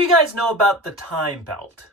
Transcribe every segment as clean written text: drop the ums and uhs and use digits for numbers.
do you guys know about the time belt?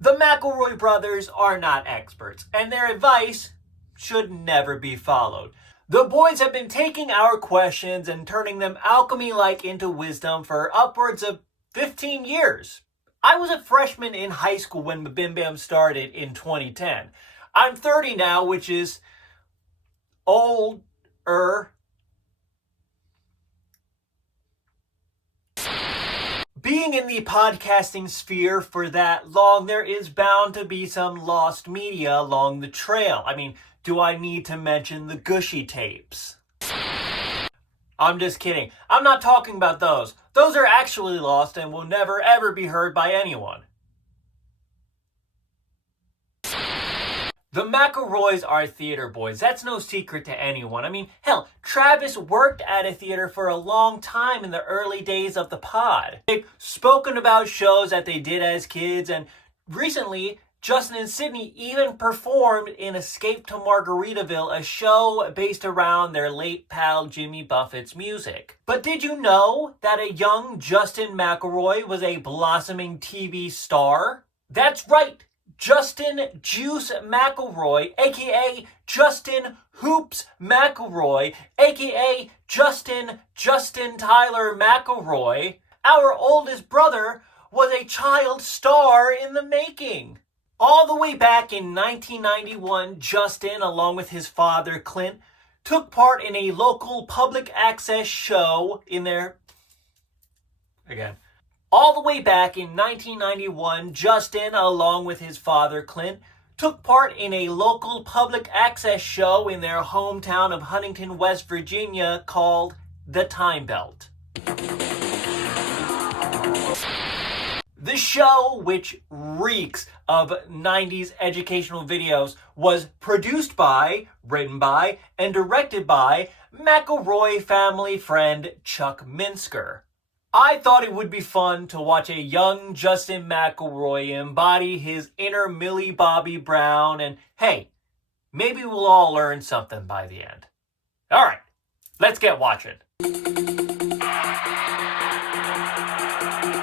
The McElroy brothers are not experts, and their advice should never be followed. The boys have been taking our questions and turning them alchemy-like into wisdom for upwards of 15 years. I was a freshman in high school when MBMBaM started in 2010. I'm 30 now, which is older. Being in the podcasting sphere for that long, there is bound to be some lost media along the trail. I mean, do I need to mention the Gushy tapes? I'm just kidding. I'm not talking about those. Those are actually lost and will never ever be heard by anyone. The McElroys are theater boys. That's no secret to anyone. I mean, hell, Travis worked at a theater for a long time in the early days of the pod. They've spoken about shows that they did as kids, and recently, Justin and Sydney even performed in Escape to Margaritaville, a show based around their late pal Jimmy Buffett's music. But did you know that a young Justin McElroy was a blossoming TV star? That's right! Justin Juice McElroy, aka Justin Hoops McElroy, aka Justin Tyler McElroy, our oldest brother, was a child star in the making. All the way back in 1991, Justin, along with his father Clint, took part in a local public access show in their... All the way back in 1991, Justin, along with his father Clint, took part in a local public access show in their hometown of Huntington, West Virginia called The Time Belt. The show, which reeks of 90s educational videos, was produced by, written by, and directed by McElroy family friend Chuck Minsker. I thought it would be fun to watch a young Justin McElroy embody his inner Millie Bobby Brown, and hey, maybe we'll all learn something by the end. Alright, let's get watching.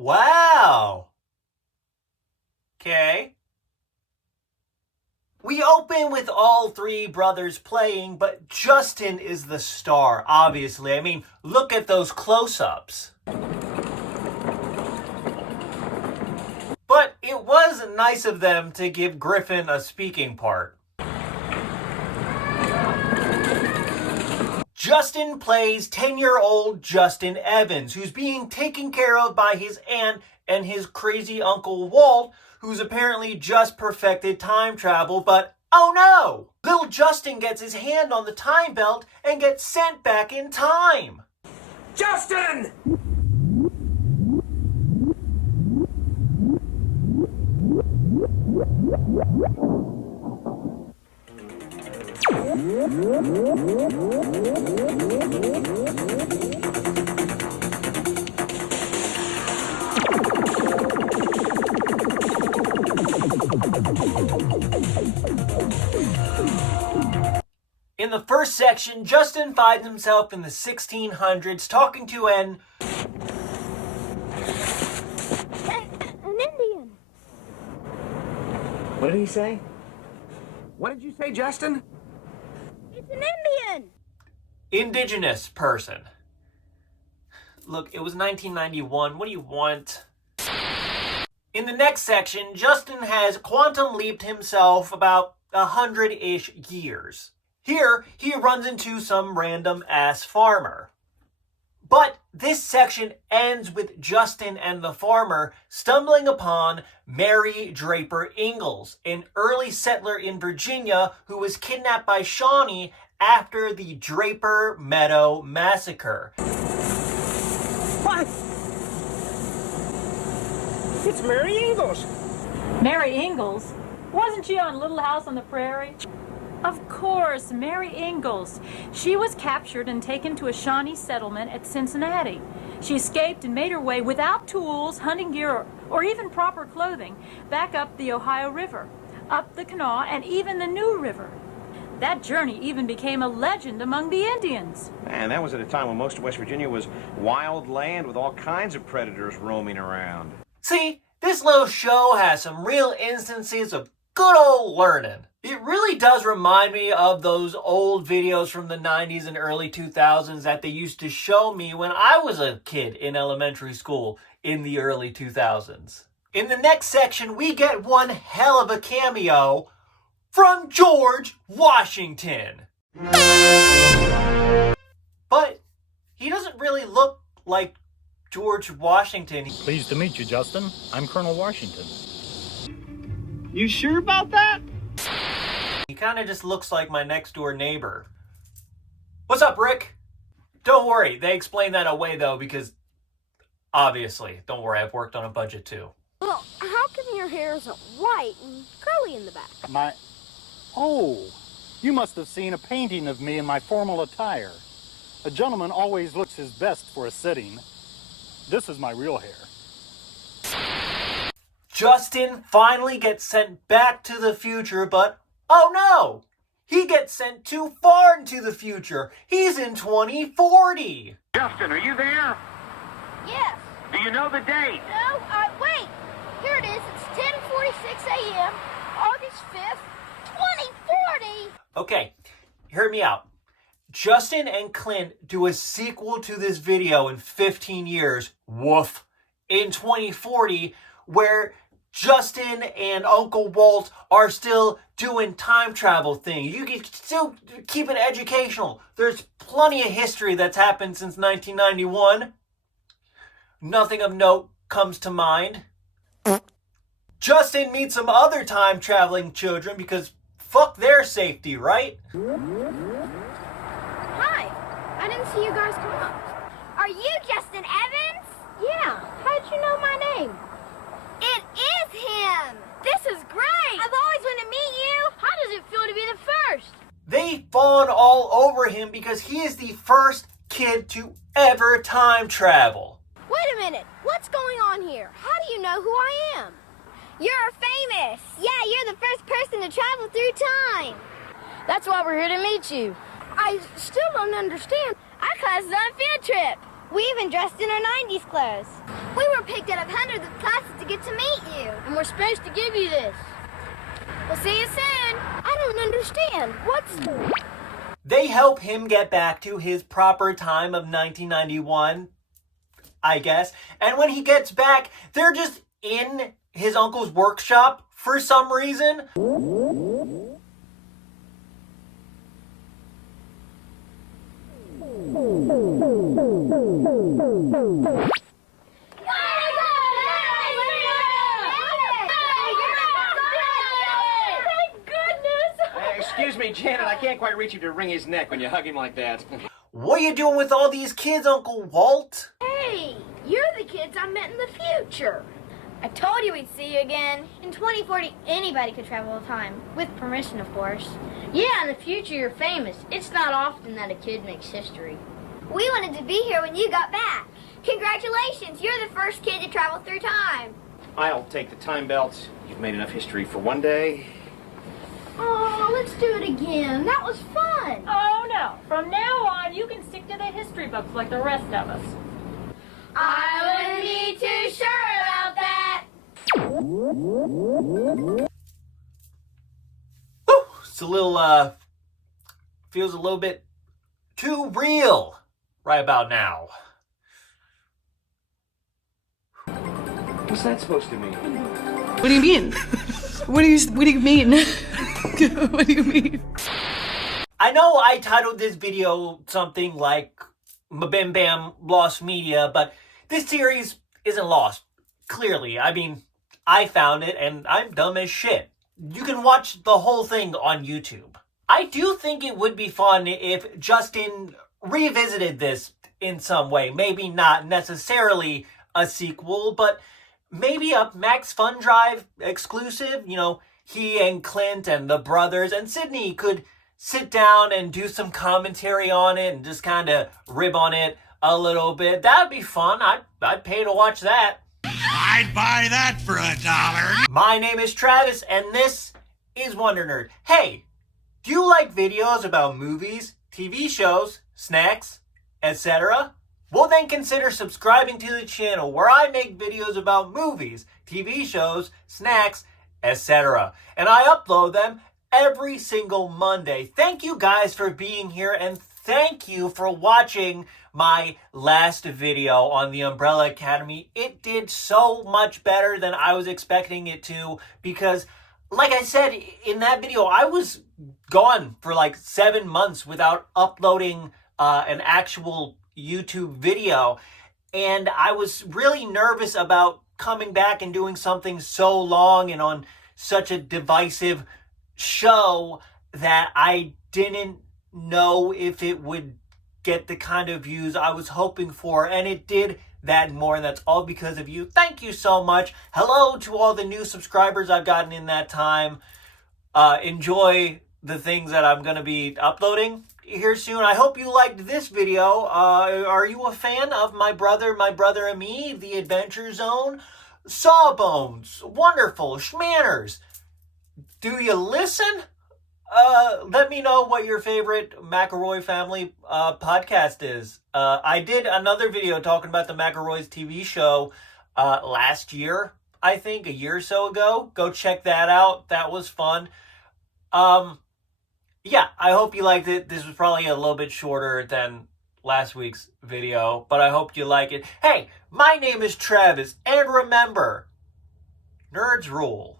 Wow! Okay. We open with all three brothers playing, but Justin is the star, obviously. I mean, look at those close-ups. But it was nice of them to give Griffin a speaking part. Justin plays 10-year-old Justin Evans, who's being taken care of by his aunt and his crazy uncle Walt, who's apparently just perfected time travel, but oh no! Little Justin gets his hand on the time belt and gets sent back in time. Justin! In the first section, Justin finds himself in the 1600s talking to an Indian. What did he say? What did you say, Justin? It's an Indian. indigenous person. Look, it was 1991. What do you want? In the next section, Justin has quantum leaped himself about 100-ish years. Here, he runs into some random ass farmer. But this section ends with Justin and the farmer stumbling upon Mary Draper Ingalls, an early settler in Virginia who was kidnapped by Shawnee after the Draper Meadow Massacre. What? It's Mary Ingalls. Mary Ingalls? Wasn't she on Little House on the Prairie? Of course, Mary Ingalls. She was captured and taken to a Shawnee settlement at Cincinnati. She escaped and made her way without tools, hunting gear, or even proper clothing back up the Ohio River, up the Kanawha, and even the New River. That journey even became a legend among the Indians. Man, that was at a time when most of West Virginia was wild land with all kinds of predators roaming around. See, this little show has some real instances of good old learning. It really does remind me of those old videos from the 90s and early 2000s that they used to show me when I was a kid in elementary school in the early 2000s. In the next section, we get one hell of a cameo from George Washington. But he doesn't really look like George Washington. Pleased to meet you, Justin. I'm Colonel Washington. You sure about that? He kind of just looks like my next door neighbor. What's up, Rick? Don't worry, they explain that away though, because obviously, don't worry, I've worked on a budget too. Well, how come your hair isn't white and curly in the back? Oh, you must have seen a painting of me in my formal attire. A gentleman always looks his best for a sitting. This is my real hair. Justin finally gets sent back to the future, but oh no! He gets sent too far into the future. He's in 2040. Justin, are you there? Yes. Do you know the date? No, wait. Here it is. It's 10:46 a.m. August 5th, 2040. Okay, hear me out. Justin and Clint do a sequel to this video in 15 years, woof, in 2040, where Justin and Uncle Walt are still doing time travel things. You can still keep it educational. There's plenty of history that's happened since 1991. Nothing of note comes to mind. Justin meets some other time traveling children because fuck their safety, right? Hi. I didn't see you guys come up. Are you Justin Evans? Yeah. How'd you know my name? It is him! This is great! I've always wanted to meet you! How does it feel to be the first? They fawn all over him because he is the first kid to ever time travel. Wait a minute! What's going on here? How do you know who I am? You're famous! Yeah, you're the first person to travel through time! That's why we're here to meet you. I still don't understand. Our class is on a field trip. We even dressed in our 90s clothes. We were picked out of hundreds of classes to get to meet you. And we're supposed to give you this. We'll see you soon. I don't understand. What's... They help him get back to his proper time of 1991, I guess. And when he gets back, they're just in his uncle's workshop for some reason. Excuse me, Janet, I can't quite reach him to wring his neck when you hug him like that. What are you doing with all these kids, Uncle Walt? Hey, you're the kids I met in the future. I told you we'd see you again. In 2040, anybody could travel time. With permission, of course. Yeah, in the future, you're famous. It's not often that a kid makes history. We wanted to be here when you got back. Congratulations, you're the first kid to travel through time. I'll take the time belt. You've made enough history for one day. Oh, let's do it again. That was fun. Oh no, from now on you can stick to the history books like the rest of us. I wouldn't be too sure about that. Whew, it's a little, feels a little bit too real right about now. What's that supposed to mean? What do you mean? What do you mean? What do you mean? I I know I titled this video something like MBMBaM Lost Media, but this series isn't lost. Clearly. I mean, I found it and I'm dumb as shit. You can watch the whole thing on YouTube. I do think it would be fun if Justin revisited this in some way. Maybe not necessarily a sequel, but maybe a Max Fun Drive exclusive. You know, he and Clint and the brothers and Sydney could sit down and do some commentary on it and just kind of rib on it a little bit. That'd be fun. I'd pay to watch that. I'd buy that for $1. My name is Travis, and this is Wonder Nerd. Hey, do you like videos about movies, TV shows, snacks, etc.? Well, then consider subscribing to the channel where I make videos about movies, TV shows, snacks, etc. And I upload them every single Monday. Thank you guys for being here, and thank you for watching my last video on the Umbrella Academy. It did so much better than I was expecting it to because, like I said in that video, I was gone for like 7 months without uploading an actual YouTube video, and I was really nervous about coming back and doing something so long and on such a divisive show that I didn't know if it would get the kind of views I was hoping for, and it did that and more, and that's all because of you. Thank you so much. Hello to all the new subscribers I've gotten in that time. Enjoy the things that I'm going to be uploading here soon. I hope you liked this video. Are you a fan of My Brother and Me, The Adventure Zone, Sawbones, Wonderful, Schmanners? Do you listen? Let me know what your favorite McElroy family podcast is. I did another video talking about the McElroy's TV show last year, I think, a year or so ago. Go check that out. That was fun. Yeah, I hope you liked it. This was probably a little bit shorter than last week's video, but I hope you like it. Hey, my name is Travis, and remember, nerds rule.